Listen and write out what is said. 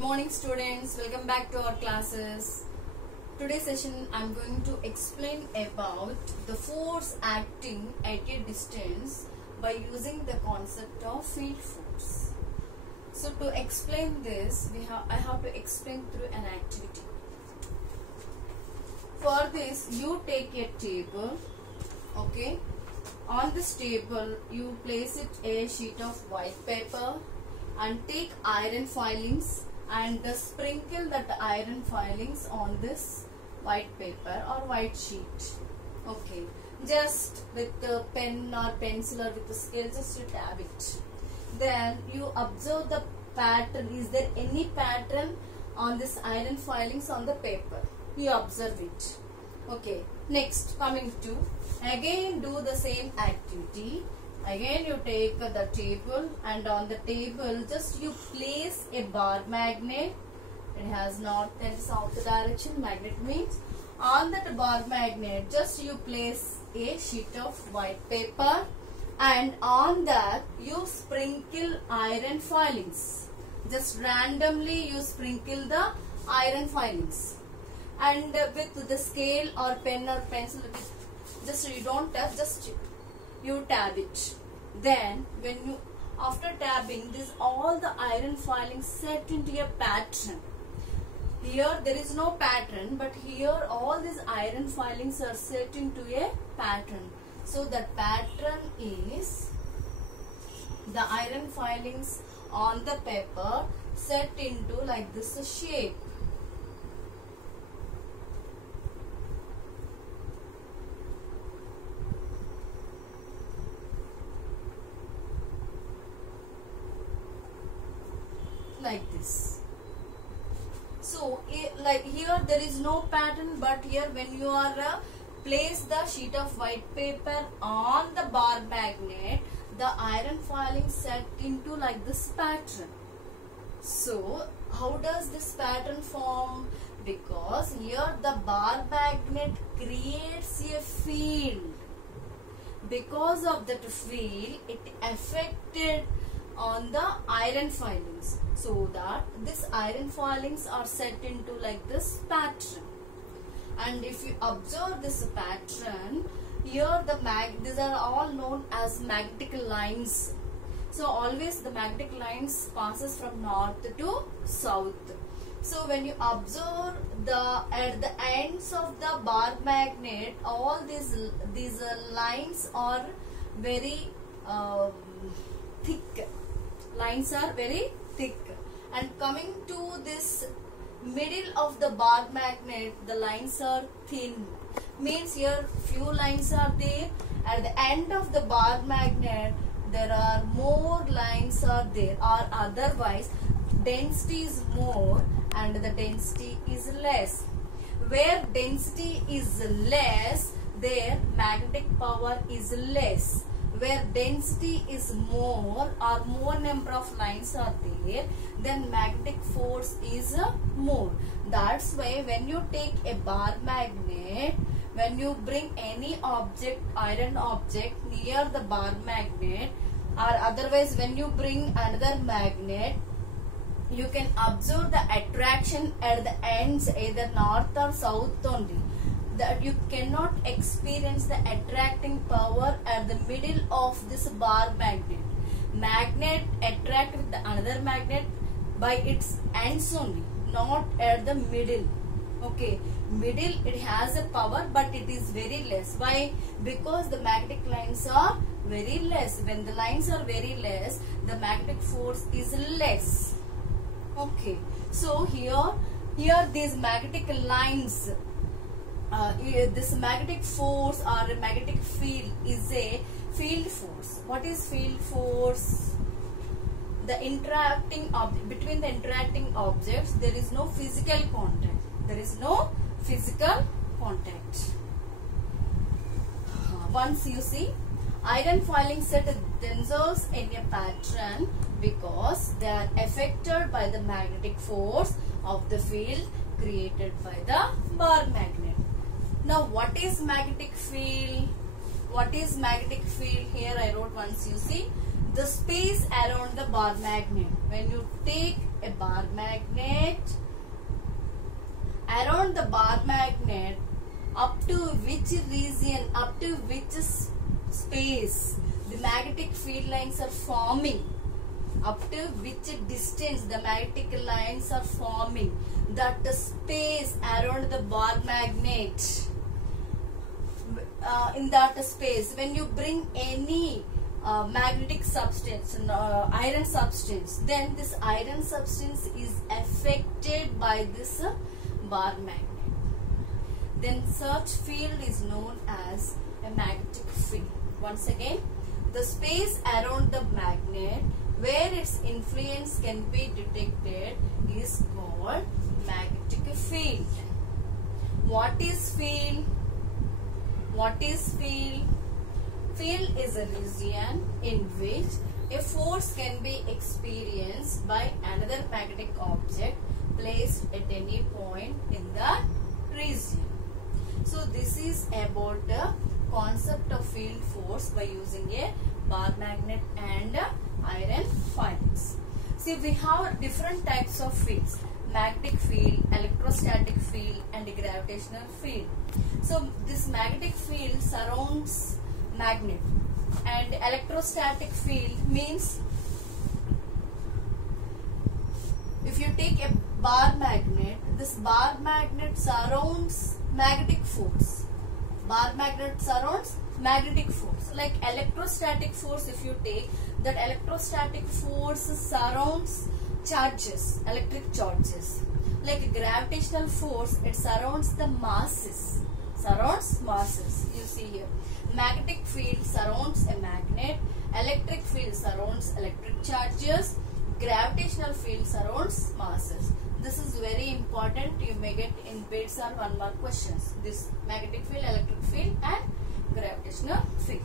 Good morning students, welcome back to our classes. Today's session I am going to explain about the force acting at a distance by using the concept of field force. So to explain this, I have to explain through an activity. For this you take a table, okay. On this table you place it a sheet of white paper and take iron filings and sprinkle that iron filings on this white paper or white sheet. Okay, just with the pen or pencil or with the scale, just to dab it. Then you observe the pattern. Is there any pattern on this iron filings on the paper? You observe it. Okay, next coming to again do the same activity. Again you take the table and on the table just you place a bar magnet. It has north and south direction. Magnet means on that bar magnet just you place a sheet of white paper and on that you sprinkle iron filings. Just randomly you sprinkle the iron filings and with the scale or pen or pencil, just you don't touch, just you tab it. Then when you after tabbing this, all the iron filings set into a pattern. Here there is no pattern, but here all these iron filings are set into a pattern. So that pattern is the iron filings on the paper set into like this shape. Like this. So like here there is no pattern, but here when you are place the sheet of white paper on the bar magnet, the iron filing set into like this pattern. So how does this pattern form? Because here the bar magnet creates a field. Because of that field, it affected on the iron filings, so that this iron filings are set into like this pattern. And if you observe this pattern, here these are all known as magnetic lines. So always the magnetic lines passes from north to south. So when you observe at the ends of the bar magnet, all these lines are very thick. Lines are very thick, and coming to this middle of the bar magnet, the lines are thin. Means here few lines are there. At the end of the bar magnet, there are more lines are there, or otherwise density is more and the density is less. Where density is less, there magnetic power is less. Where density is more or more number of lines are there, then magnetic force is more. That's why when you take a bar magnet, when you bring any object, iron object near the bar magnet, or otherwise when you bring another magnet, you can observe the attraction at the ends, either north or south only. That you cannot experience the attracting power at the middle of this bar magnet. Magnet attract with the another magnet by its ends only, not at the middle. Okay, middle it has a power, but it is very less. Why? Because the magnetic lines are very less. When the lines are very less, the magnetic force is less. Okay, so here these magnetic lines, this magnetic force or a magnetic field is a field force. What is field force? The interacting between the interacting objects, there is no physical contact. There is no physical contact. Once you see, iron filings set themselves in a pattern because they are affected by the magnetic force of the field created by the bar magnet. Now what is magnetic field? What is magnetic field? Here I wrote once you see the space around the bar magnet. When you take a bar magnet, around the bar magnet, up to which region, up to which space the magnetic field lines are forming, up to which distance the magnetic lines are forming, that the space around the bar magnet, in that space, when you bring any magnetic substance, iron substance, then this iron substance is affected by this bar magnet. Then such field is known as a magnetic field. Once again, the space around the magnet where its influence can be detected is called magnetic field. What is field? What is field? Field is a region in which a force can be experienced by another magnetic object placed at any point in the region. So this is about the concept of field force by using a bar magnet and iron filings. See, we have different types of fields: magnetic field, electrostatic field, and gravitational field. So this magnetic field surrounds magnet, and electrostatic field means if you take a bar magnet, this bar magnet surrounds magnetic force. Bar magnet surrounds magnetic force. Like electrostatic force, if you take, that electrostatic force surrounds charges, electric charges. Like gravitational force, it surrounds the masses. Surrounds masses. You see here. Magnetic field surrounds a magnet. Electric field surrounds electric charges. Gravitational field surrounds masses. This is very important. You may get in bids or 1 mark questions. This magnetic field, electric field, and gravitational field.